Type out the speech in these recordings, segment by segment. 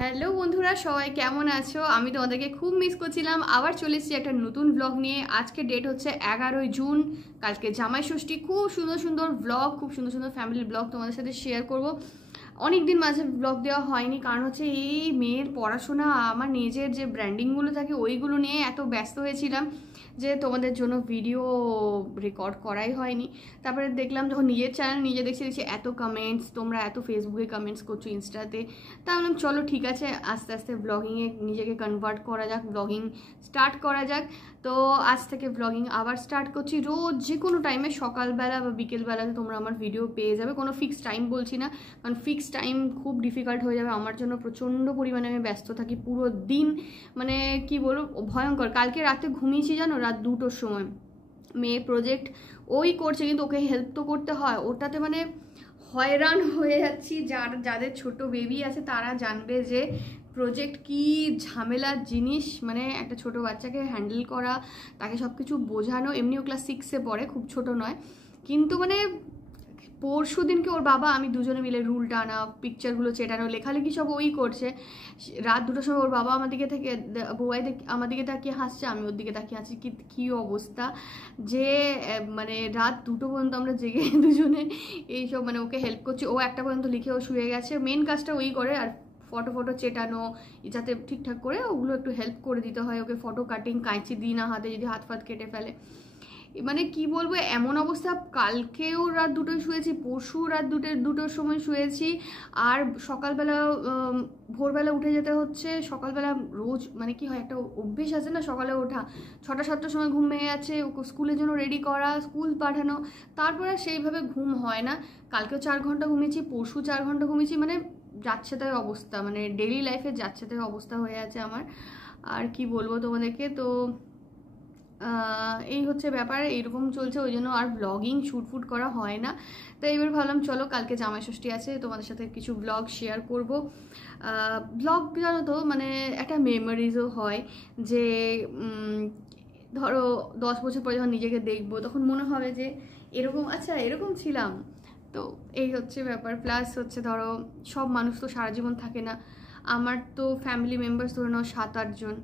Hello বন্ধুরা, সবাই কেমন আছো? আমি তোমাদেরকে খুব মিস করছিলাম। আবার চলে এসেছি একটা নতুন ব্লগ নিয়ে। আজকে ডেট হচ্ছে 11ই জুন। কালকে জামাই ষষ্ঠী। খুব সুন্দর সুন্দর ব্লগ, খুব সুন্দর সুন্দর ফ্যামিলি ব্লগ তোমাদের সাথে শেয়ার করব। অনেক দিন মাঝে ব্লগ দেওয়া হয়নি, কারণ হচ্ছে এই মেয়ের পড়াশোনা, আমার নিজের যে ব্র্যান্ডিংগুলো থাকে ওইগুলো নিয়ে এত ব্যস্ত হয়েছিলাম যে তোমাদের জন্য ভিডিও রেকর্ড করাই হয়নি। তারপরে দেখলাম যখন নিজের চ্যানেল নিজে দেখছি এত কমেন্টস, তোমরা এত ফেসবুকে কমেন্টস করছো, ইনস্টাতে। তা বললাম চলো ঠিক আছে, আস্তে আস্তে ব্লগিংয়ে নিজেকে কনভার্ট করা যাক, ব্লগিং স্টার্ট করা যাক। তো আজ থেকে ব্লগিং আবার স্টার্ট করছি। রোজ যে কোনো টাইমে, সকালবেলা বা বিকেলবেলাতে তোমরা আমার ভিডিও পেয়ে যাবে। কোনো ফিক্সড টাইম বলছি না, কারণ ফিক্সড টাইম খুব ডিফিকাল্ট হয়ে যাবে আমার জন্য। প্রচণ্ড পরিমাণে আমি ব্যস্ত থাকি পুরো দিন, মানে কি বলবো, ভয়ঙ্কর। কালকে রাতে ঘুমিয়েছি জানো, রাত 2টোর সময়। মেয়ে প্রজেক্ট ওই করছে, কিন্তু ওকে হেল্প তো করতে হয়, ওটাতে মানে হয়রান হয়ে যাচ্ছি। যাদের ছোট বেবি আছে তারা জানবে যে প্রজেক্ট কি ঝামেলার জিনিস। মানে একটা ছোট বাচ্চাকে হ্যান্ডেল করা, তাকে সব কিছু বোঝানো। এমনিও ক্লাস 6-এ পড়ে, খুব ছোট নয়, কিন্তু মানে পরশু দিনকে ওর বাবা আমি দুজনে মিলে রুল টানা, পিকচারগুলো চেটানো, লেখালেখি সব ওই করছে। রাত 2টোর সময় ওর বাবা আমার দিকে থেকে, বউয়াই আমার দিকে তাকিয়ে হাসছে, আমি ওর দিকে তাকিয়ে হাসছি। কি অবস্থা যে মানে রাত 2টো পর্যন্ত আমরা জেগে দুজনে এইসব মানে ওকে হেল্প করছি। ও 1টা পর্যন্ত লিখে ও শুয়ে গেছে। মেন কাজটা ওই করে, আর ফটো চেটানো যাতে ঠিকঠাক করে ওগুলো একটু হেল্প করে দিতে হয় ওকে। ফটো কাটিং, কাঁচি দিই না হাতে, যদি হাত ফাত কেটে ফেলে। মানে কি বলবো, এমন অবস্থা। কালকেও রাত 2টোয় শুয়েছি, পরশু রাত 2টোর সময় শুয়েছি। আর সকালবেলা ভোরবেলা উঠে যেতে হচ্ছে। সকালবেলা রোজ মানে কি হয়, একটা অভ্যেস আছে না সকালে ওঠা। 6টা-7টার সময় ঘুম ভেঙে যাচ্ছে, ওকে স্কুলের জন্য রেডি করা, স্কুল পাঠানো, তারপরে সেইভাবে ঘুম হয় না। কালকেও 4 ঘন্টা ঘুমিয়েছি, পরশু 4 ঘন্টা ঘুমিয়েছি। মানে যাচ্ছে তাই অবস্থা, মানে ডেইলি লাইফে যাচ্ছে তাই অবস্থা হয়ে আছে আমার। আর কি বলবো তোমাদেরকে। তো এই হচ্ছে ব্যাপার, এইরকম চলছে, ওই জন্য আর ব্লগিং শ্যুট করা হয় না। তো এবার ভাবলাম চলো, কালকে জামাই ষষ্ঠী আছে, তোমাদের সাথে কিছু ব্লগ শেয়ার করব। ব্লগ জানো তো মানে একটা মেমোরিজও হয় যে ধরো 10 বছর পরে যখন নিজেকে দেখবো তখন মনে হবে যে এরকম, আচ্ছা এরকম ছিলাম। তো এই হচ্ছে ব্যাপার। প্লাস হচ্ছে ধরো সব মানুষ তো সারা জীবন থাকে না। আমার তো ফ্যামিলি মেম্বার্স ধরে নাও 7-8 জন।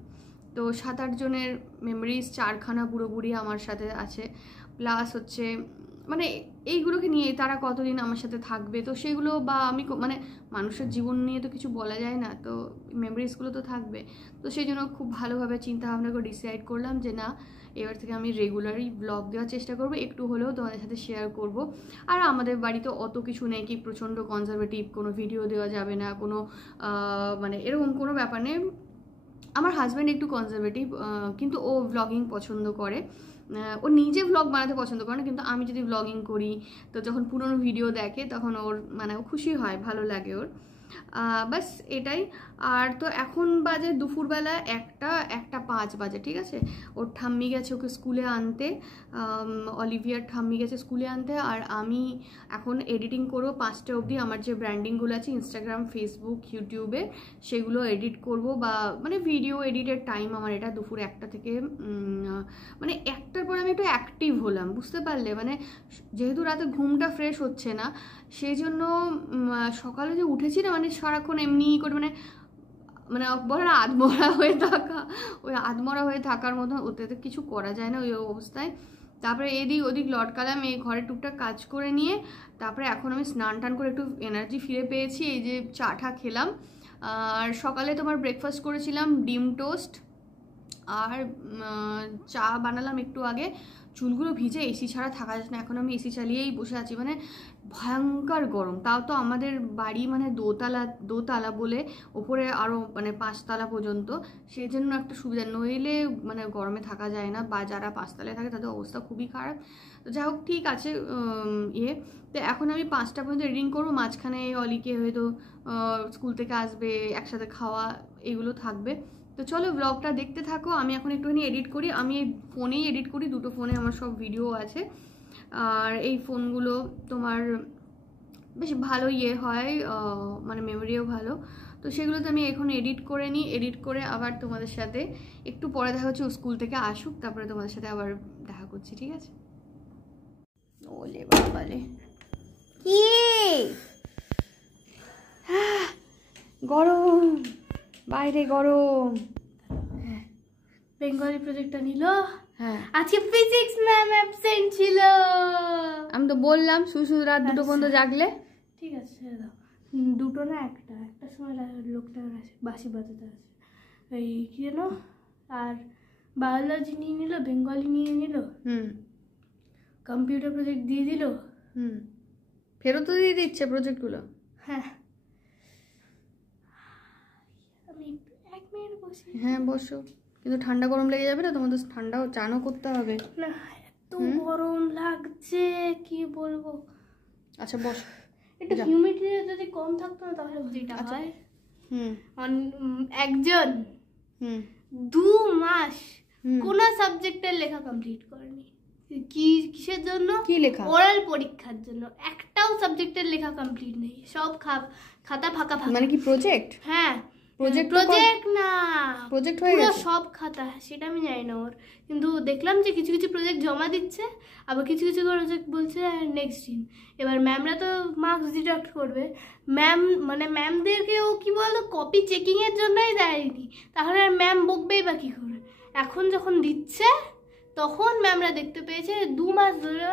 তো 7-8 জনের মেমোরিজ 4খানা পুরোপুরি আমার সাথে আছে। প্লাস হচ্ছে মানে এইগুলোকে নিয়ে তারা কতদিন আমার সাথে থাকবে, তো সেগুলো বা আমি মানে মানুষের জীবন নিয়ে তো কিছু বলা যায় না, তো মেমোরিজগুলো তো থাকবে। তো সেই জন্য খুব ভালোভাবে চিন্তা ভাবনা করে ডিসাইড করলাম যে না, এবার থেকে আমি রেগুলারই ব্লগ দেওয়ার চেষ্টা করব, একটু হলেও তোমাদের সাথে শেয়ার করব। আর আমাদের বাড়িতে অত কিছু নেই কি প্রচণ্ড কনজারভেটিভ কোনো ভিডিও দেওয়া যাবে না, কোনো মানে এরকম কোনো ব্যাপার নেই। আমার হাজব্যান্ড একটু কনজারভেটিভ, কিন্তু ও ব্লগিং পছন্দ করে। ও নিজে ব্লগ বানাতে পছন্দ করে না, কিন্তু আমি যদি ব্লগিং করি তো যখন পুরনো ভিডিও দেখে তখন ওর মানে ও খুশি হয়, ভালো লাগে ওর। বাস এটাই। আর তো এখন বাজে দুপুরবেলা 1টা 5 বাজে, ঠিক আছে। ওর ঠাম্মি গেছে ওকে স্কুলে আনতে, অলিভিয়ার ঠাম্মি গেছে স্কুলে আনতে। আর আমি এখন এডিটিং করবো 5টা অবধি। আমার যে ব্র্যান্ডিংগুলো আছে ইনস্টাগ্রাম, ফেসবুক, ইউটিউবে, সেগুলো এডিট করব। বা মানে ভিডিও এডিটের টাইম আমার এটা দুপুর 1টা থেকে, মানে 1টার পর আমি একটু অ্যাক্টিভ হলাম, বুঝতে পারলে। মানে যেহেতু রাতে ঘুমটা ফ্রেশ হচ্ছে না, সেই জন্য সকালে যে উঠেছি না, মানে সারাক্ষণ এমনি করে মানে মানে বলে না আধমরা হয়ে থাকা, ওই আধমরা হয়ে থাকার মতো। ওতে তো কিছু করা যায় না ওই অবস্থায়। তারপরে এদিক ওদিক লটকালাম, এই ঘরে টুকটাক কাজ করে নিয়ে তারপরে এখন আমি স্নান টান করে একটু এনার্জি ফিরে পেয়েছি। এই যে চাটা খেলাম। আর সকালে তোমার ব্রেকফাস্ট করেছিলাম ডিম টোস্ট, আর চা বানালাম একটু আগে। চুলগুলো ভিজে, এসি ছাড়া থাকা যাচ্ছে না, এখন আমি এসি চালিয়েই বসে আছি। মানে ভয়ঙ্কর গরম, তাও তো আমাদের বাড়ি মানে দোতলা বলে ওপরে আরও মানে 5তলা পর্যন্ত, সেই জন্য একটা সুবিধা। নইলে মানে গরমে থাকা যায় না, বা যারা 5তলায় থাকে তাদের অবস্থা খুবই খারাপ। তো যাই হোক, ঠিক আছে। তো এখন আমি 5টা পর্যন্ত রিডিং করবো। মাঝখানে অলিকে হয়তো স্কুল থেকে আসবে, একসাথে খাওয়া এগুলো থাকবে। তো চলো ব্লগটা দেখতে থাকো। আমি এখন একটুখানি এডিট করি, আমি এই ফোনেই এডিট করি, 2টো ফোনে আমার সব ভিডিও আছে। আর এই ফোনগুলো তোমার বেশ ভালো হয়, মানে মেমোরিও ভালো। তো সেগুলোতে আমি এখন এডিট করে নিই, এডিট করে আবার তোমাদের সাথে একটু পরে দেখা হচ্ছে। স্কুল থেকে আসুক, তারপরে তোমাদের সাথে আবার দেখা করছি, ঠিক আছে। ওলে বাবালে, কি গরম! বাইরে গরম। বেঙ্গলি প্রজেক্টটা নিল। হ্যাঁ আজকে ফিজিক্স ম্যাম অ্যাবসেন্ট ছিল। আমি তো বললাম শুধু রাত 2টো পর্যন্ত জাগলে। ঠিক আছে দাও, 2টো না একটা সময় লোকটা বাসি বাজাতে আছে এই কি যেন। আর বায়োলজি নিয়ে নিল, বেঙ্গলি নিয়ে নিল, কম্পিউটার প্রজেক্ট দিয়ে দিল। ফেরত দিয়ে দিচ্ছে প্রজেক্টগুলো। হ্যাঁ আমি 1 মিনিট বসি। হ্যাঁ বসো, কিন্তু ঠান্ডা গরম লেগে যাবে না, তোমাদের ঠান্ডাও চানও করতে হবে না। এত গরম লাগছে কি বলবো। আচ্ছা বসো। একটু হিউমিডিটি যদি কম থাকতো না তাহলে যেটা হয়। একজন 2 মাস কোন সাবজেক্টের লেখা কমপ্লিট করেনি। কিসের জন্য? কি লেখা? ওরাল পরীক্ষার জন্য। একটাও সাবজেক্টের লেখা কমপ্লিট নেই, সব খাতা ফাঁকা ফাঁকা। মানে কি প্রজেক্ট? হ্যাঁ প্রজেক্ট না, প্রজেক্ট হয়ে গেছে সব খাতা, সেটা আমি জানি না ওর। কিন্তু দেখলাম যে কিছু কিছু প্রজেক্ট জমা দিচ্ছে, আবার কিছু কিছু প্রজেক্ট বলছে নেক্সট দিন। এবার ম্যামরা তো মার্কস ডিডাক্ট করবে। ম্যামদেরকে ও কি বলতো কপি চেকিং এর জন্যই দেয়নি, তাহলে আর ম্যাম বকবেই বা কি করে। এখন যখন দিচ্ছে তখন ম্যামরা দেখতে পেয়েছে 2 মাস ধরে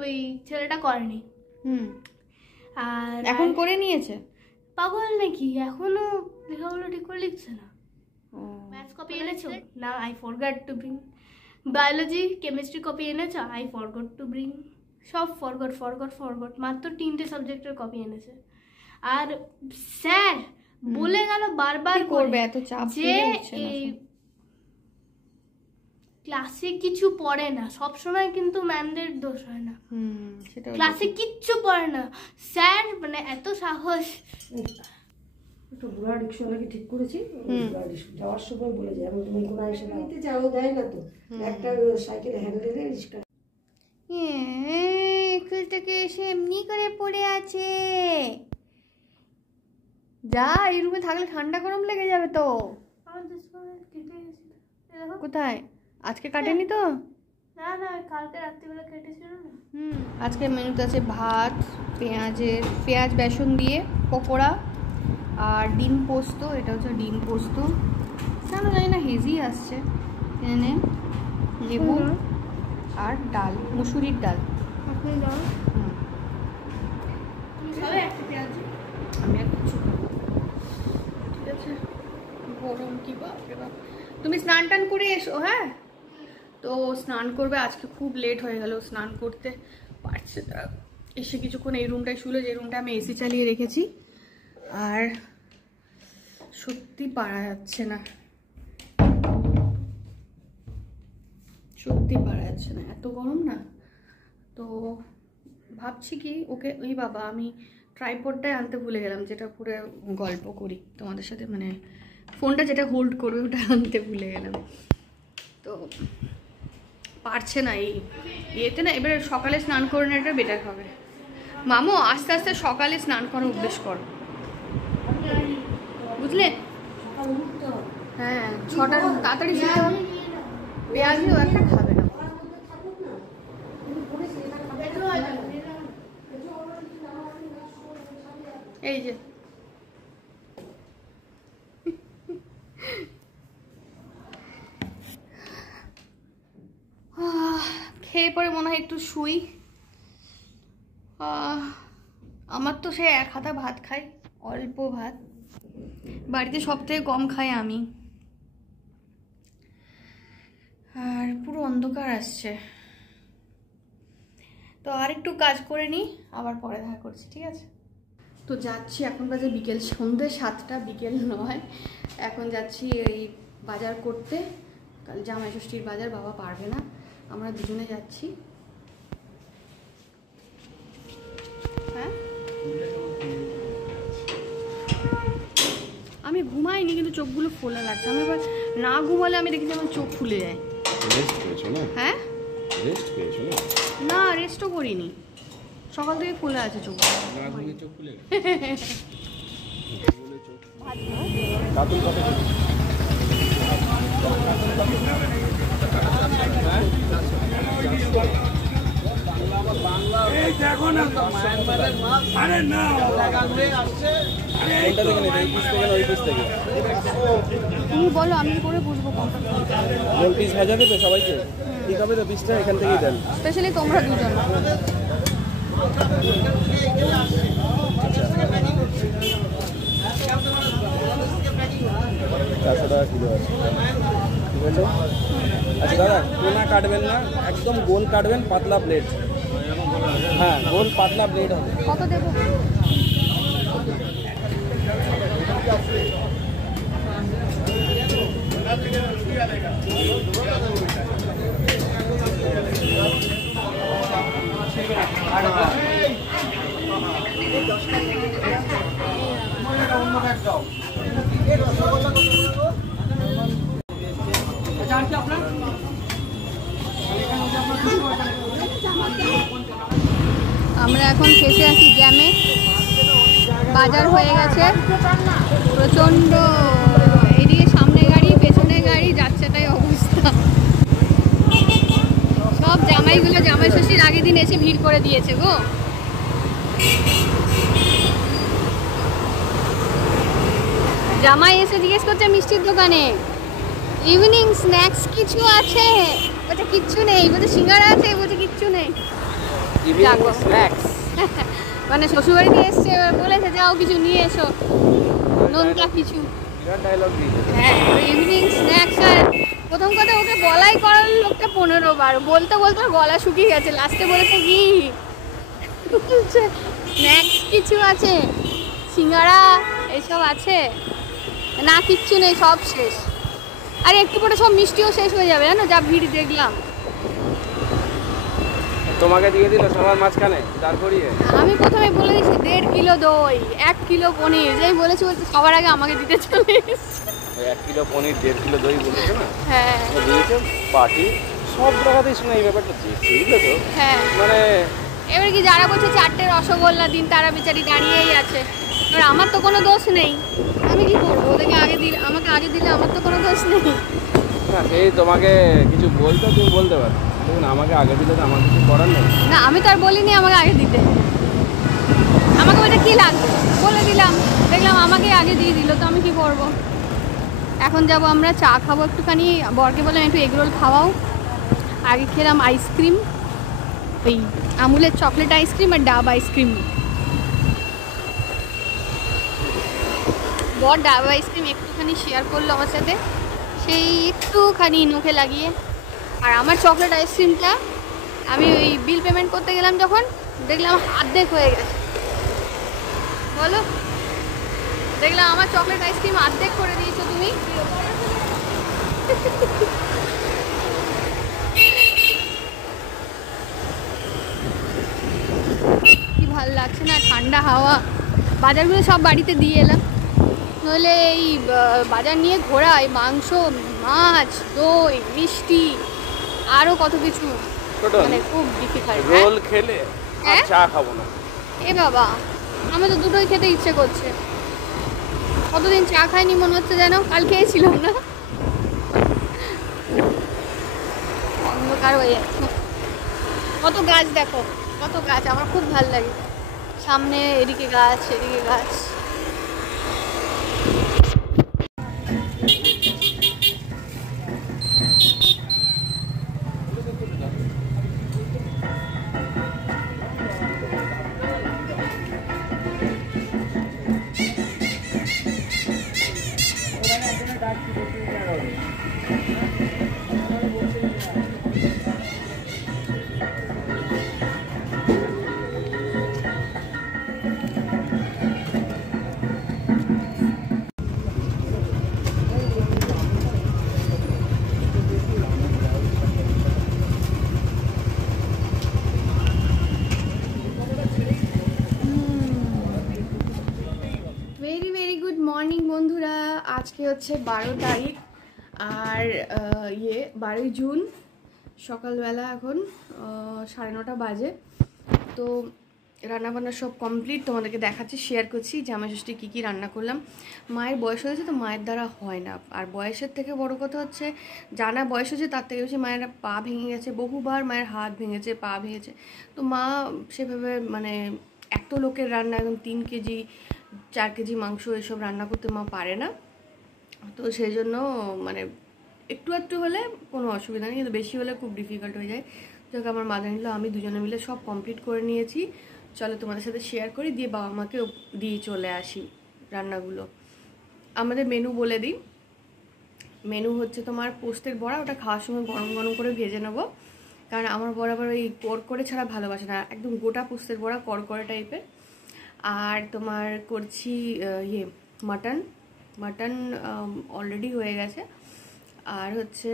ওই ছেলেটা করেনি। আর এখন করে নিয়েছে। পাগল নাকি, এখনো লেখাগুলো ঠিক করে লিখছে না। ম্যাথস কপি এনেছো? না, I forgot to bring. Biology chemistry copy এনেছো? I forgot to bring. সব ফরগট। মাত্র 3টে সাবজেক্টের কপি এনেছে। আর স্যার বলে গেল বারবার করবে, এত চাপ যে এই ক্লাসে কিছু পড়ে না। সব সময় কিন্তু ম্যামদের দোষ হয় না, ক্লাসে কিচ্ছু পড়ে না স্যার। মানে এত সাহস। একটু বুড়া রিক্সাওয়ালাকে ঠিক করেছি, যাওয়ার সময় বলে যায় এবং তুমি কোনো এসে নিতে যাও দেয় না তো, একটা সাইকেল হ্যান্ডেলে রিক্সা। থেকে এসে এমনি করে পড়ে আছে। যা, এই রুমে থাকলে ঠান্ডা গরম লেগে যাবে তো। কোথায়? আজকে কাটেনি তো? না কালকে রাত্রিবেলা কেটেছিল না। আজকে মেনুতে আছে ভাত, পেঁয়াজ বেসন দিয়ে পকোড়া, আর ডিম পোস্ত। এটা হচ্ছে ডিম পোস্ত, কেন জানি না হেজি আসছে। এনে লেবু আর ডাল, মুসুরির ডাল। আপনি দাও। আমি আর কিছু খাবো। ঠিক আছে, গরম কি বাপরে বাপ। তুমি স্নান টান করে এসো। হ্যাঁ, তো স্নান করবে। আজকে খুব লেট হয়ে গেল স্নান করতে পারছে না। এসে কিছুক্ষণ এই রুমটায় শুলো, যে রুমটা আমি এসি চালিয়ে রেখেছি। আর সত্যি পারা যাচ্ছে না, এত গরম না। তো ভাবছি কি, ওকে ওই বাবা আমি ট্রাইপডটাই আনতে ভুলে গেলাম, যেটা পুরো গল্প করি তোমাদের সাথে, মানে ফোনটা যেটা হোল্ড করবে ওটা আনতে ভুলে গেলাম। তো পারছে না এই ইয়েতে না। এবারে সকালে স্নান করে নেওয়াটা বেটার হবে। মামু আস্তে আস্তে সকালে স্নান করার অভ্যেস করো, বুঝলে? হ্যাঁ, 6টার তাড়াতাড়ি শুতে হবে। পেঁয়াজিও একটা খাবে না। এই যে খেয়ে পরে মনে হয় একটু শুই। আমার তো সে 1 হাতা ভাত খাই, অল্প ভাত। বাড়িতে সবথেকে কম খাই আমি। আর পুরো অন্ধকার আসছে, তো আর একটু কাজ করে নিই, আবার পরে দেখা করছি, ঠিক আছে? তো যাচ্ছি, এখন বাজে বিকেল, সন্ধ্যে 7টা, বিকেল নয়। এখন যাচ্ছি এই বাজার করতে। কাল জামাই ষষ্ঠীর বাজার, বাবা পারবে না, আমরা দুজনে যাচ্ছি। হ্যাঁ, আমি ঘুমাইনি কিন্তু চোখগুলো ফোলা লাগছে। আমি এবার না ঘুমালে আমি দেখি আমার চোখ খুলে যায়। হ্যাঁ, না রেস্টও করিনি, সকাল থেকে খোলা আছে চোখ। দেখো না, আরে না কোনটা থেকে নিতে, এই পিস থেকে না ওই পিস থেকে? তুমি বলো, আমি কি করে বুঝবো কোনটা? গোল পিস ভাজা দেবে সবাইকে? ঠিক হবে তো, পিসটা এখান থেকেই দেন। স্পেশালি তোমরা দুজন। 400 টাকা কিলো আছে, ঠিক আছে? আচ্ছা দাদা, কোনা কাটবেন না, একদম গোল কাটবেন, পাতলা ব্লেড। হ্যাঁ, গোল পাতলা ব্লেড হবে। কত দেবো? আমরা এখন ফেসে আছি জ্যামে। বাজার হয়ে গেছে প্রচণ্ড, এইদিকে সামনে গাড়ি পেছনে গাড়ি যাচ্ছে, তাই অবস্থা। সব জামাইগুলো জামাই ষষ্ঠীর আগের দিন এসে ভিড় করে দিয়েছে গো। জামাই এসে জিজ্ঞেস করছে মিষ্টির দোকানে ইভিনিং স্ন্যাক্স কিছু আছে, বলছে কিচ্ছু নেই, বলছে সিঙ্গারা আছে, বলছে কিচ্ছু নেই। মানে শ্বশুরবাড়িতে এসছে, এবার বলেছে যাও কিছু নিয়ে এসো, নোনতা কিছু। হ্যাঁ, ইভিনিং স্ন্যাক্স। আর প্রথম কথা ওকে বলাই করার লোকটা 15 বার, বলতে বলতে গলা শুকিয়ে গেছে, লাস্টে বলেছে কি স্ন্যাক্স কিছু আছে, সিঙ্গারা এসব আছে না, কিচ্ছু নেই, সব শেষ। আর একটু পরে সব মিষ্টিও শেষ হয়ে যাবে, জানো, যা ভিড় দেখলাম। তোমাকে দিয়ে দিল সবার মাঝখানে দাঁড় করিয়ে। আমি প্রথমে বলে দিয়েছি 1.5 কিলো দই, 1 কিলো পনির, যেই বলেছি বলছে সবার আগে আমাকে দিতে চলে এসেছে। 1 কিলো পনির, 1.5 কিলো দই বলেছে না? হ্যাঁ দিয়েছে। পার্টি সব জায়গাতেই শুনে এই ব্যাপারটা দেখছি, বুঝলে তো? হ্যাঁ, মানে এবার কি যারা বলছে 4টে রসগোল্লা দিন, তারা বিচারি দাঁড়িয়েই আছে। এবার আমার তো কোনো দোষ নেই, আমি কি করবো? ওদেরকে আগে দিলে, আমাকে আগে দিলে আমার তো কোনো দোষ নেই। না, সেই তোমাকে কিছু বলতে তুমি বলতে পারো, দেখুন আমাকে আগে দিলে তো আমার কিছু করার নেই। না, আমি তো আর বলিনি আমাকে আগে দিতে। আমাকে বলতে কী লাগবে বলে দিলাম, দেখলাম আমাকে আগে দিয়ে দিল, তো আমি কি করব? এখন যাব আমরা চা খাবো একটুখানি। বরকে বললাম একটু এগরোল খাওয়াও। আগে খেলাম আইসক্রিম, ওই আমুলের চকলেট আইসক্রিম আর ডাব আইসক্রিম। বর ডাব আইসক্রিম একটুখানি শেয়ার করলো আমার সাথে, সেই একটুখানি মুখে লাগিয়ে। আর আমার চকলেট আইসক্রিমটা আমি ওই বিল পেমেন্ট করতে গেলাম যখন, দেখলাম অর্ধেক হয়ে গেছে। বলো, দেখলাম আমার চকলেট আইসক্রিম অর্ধেক করে দিয়েছো তুমি। কি ভালো লাগছে না, ঠান্ডা হাওয়া। বাজারগুলো সব বাড়িতে দিয়ে এলাম, নইলে এই বাজার নিয়ে ঘোরায়, মাংস, মাছ, দই, মিষ্টি, আরও কত কিছু, মানে খুব ডিফিকাল্ট। রোল খেলে আর চা খাবো না। এ বাবা, আমি তো দুটোই খেতে ইচ্ছে করছে। কতদিন চা খাইনি মনে হচ্ছে, যেন কাল খেয়েছিলাম না। অন্ধকার হয়ে যাচ্ছে। কত গাছ দেখো, কত গাছ, আমার খুব ভালো লাগে। সামনে এদিকে গাছ, এদিকে গাছ। মর্নিং বন্ধুরা, আজকে হচ্ছে 12 তারিখ আর 12ই জুন সকালবেলা। এখন 9:30 বাজে। তো রান্নাবান্না সব কমপ্লিট, তোমাদেরকে দেখাচ্ছি, শেয়ার করছি জামাই ষষ্ঠী কী কী রান্না করলাম। মায়ের বয়স হয়েছে তো মায়ের দ্বারা হয় না, আর বয়সের থেকে বড় কথা হচ্ছে জানা বয়স হয়েছে তার থেকে বেশি মায়ের পা ভেঙে গেছে, বহুবার মায়ের হাত ভেঙেছে, পা ভেঙেছে। তো মা সেভাবে মানে এত লোকের রান্না, একদম 3 কেজি 4 কেজি মাংস এসব রান্না করতে মা পারে না, তো সেই জন্য মানে একটু হলে কোনো অসুবিধা নেই, কিন্তু বেশি হলে খুব ডিফিকাল্ট হয়ে যায়। যাকে আমার মাদার নিল আমি দুজনে মিলে সব কমপ্লিট করে নিয়েছি। চলো তোমাদের সাথে শেয়ার করি, দিয়ে বাবা মাকে দিয়ে চলে আসি রান্নাগুলো। আমাদের মেনু বলে দিই। মেনু হচ্ছে তোমার পোস্তের বড়া, ওটা খাওয়ার সময় গরম গরম করে ভেজে নেবো, কারণ আমার বরাবর ওই করকরে ছাড়া ভালোবাসে না, একদম গোটা পোস্তের বড়া করকরে টাইপের। আর তোমার করছি মাটন অলরেডি হয়ে গেছে। আর হচ্ছে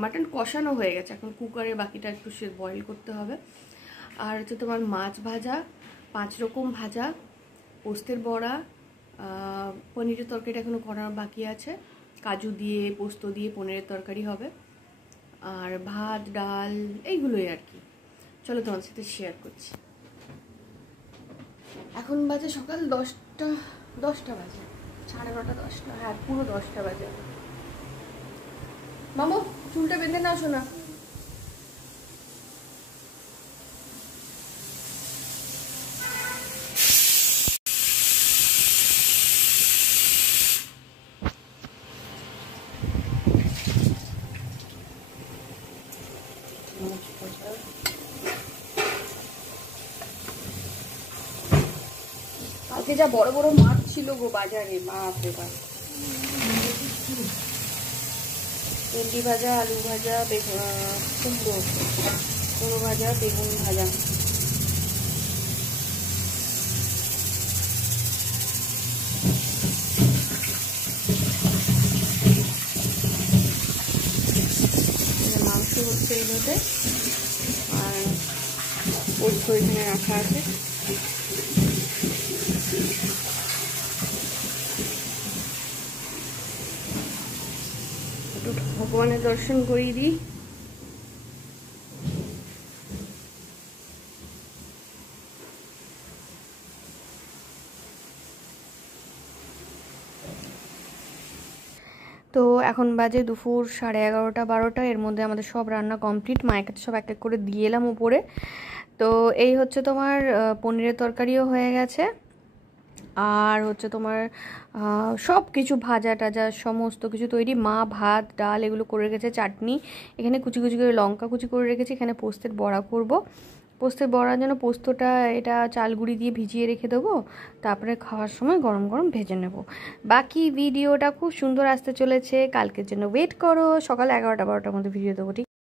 মাটন কষানো হয়ে গেছে, এখন কুকারে বাকিটা একটু বয়েল করতে হবে। আর হচ্ছে তোমার মাছ ভাজা, 5 রকম ভাজা, পোস্তের বড়া, পনিরের তরকারিটা এখনও করার বাকি আছে, কাজু দিয়ে পোস্ত দিয়ে পনিরের তরকারি হবে, আর ভাত ডাল এইগুলোই আর কি। চলো তোমার সাথে শেয়ার করছি। এখন বাজে সকাল 10টা বাজে, 9:30 10টা, হ্যাঁ পুরো 10টা বাজে। মামু চুলটা বেঁধে না, শোনা। কালকে যা বড় বড় মাছ ছিল গো বাজারে, বাপরে বাপ। ভেন্ডি ভাজা, আলু ভাজা, কুমড়ো ভাজা, বেগুন ভাজা। মাংস হচ্ছে এগুলোতে, আর পোস্ত এখানে রাখা আছে। একটু ভগবানের দর্শন করিয়ে দিই। তো এখন বাজে দুপুর 11:30 12টা, এর মধ্যে আমাদের সব রান্না কমপ্লিট। মায়ের কাছে সব এক এক করে দিয়ে এলাম উপরে। তো এই হচ্ছে তোমার পনিরের তরকারিও হয়ে গেছে, আর হচ্ছে তোমার সব কিছু ভাজা টাজা সমস্ত কিছু তৈরি। মা ভাত ডাল এগুলো করে রেখেছে, চাটনি এখানে কুচি কুচি করে লঙ্কা কুচি করে রেখেছি। এখানে পোস্তের বড়া করব। পোস্তের বড়ার জন্য পোস্তটা এটা চাল গুঁড়ি দিয়ে ভিজিয়ে রেখে দেবো, তারপরে খাওয়ার সময় গরম গরম ভেজে নেব। বাকি ভিডিওটা খুব সুন্দর আসতে চলেছে, কালকের জন্য ওয়েট করো। সকাল 11টা 12টার মধ্যে ভিডিও দেবো, ঠিক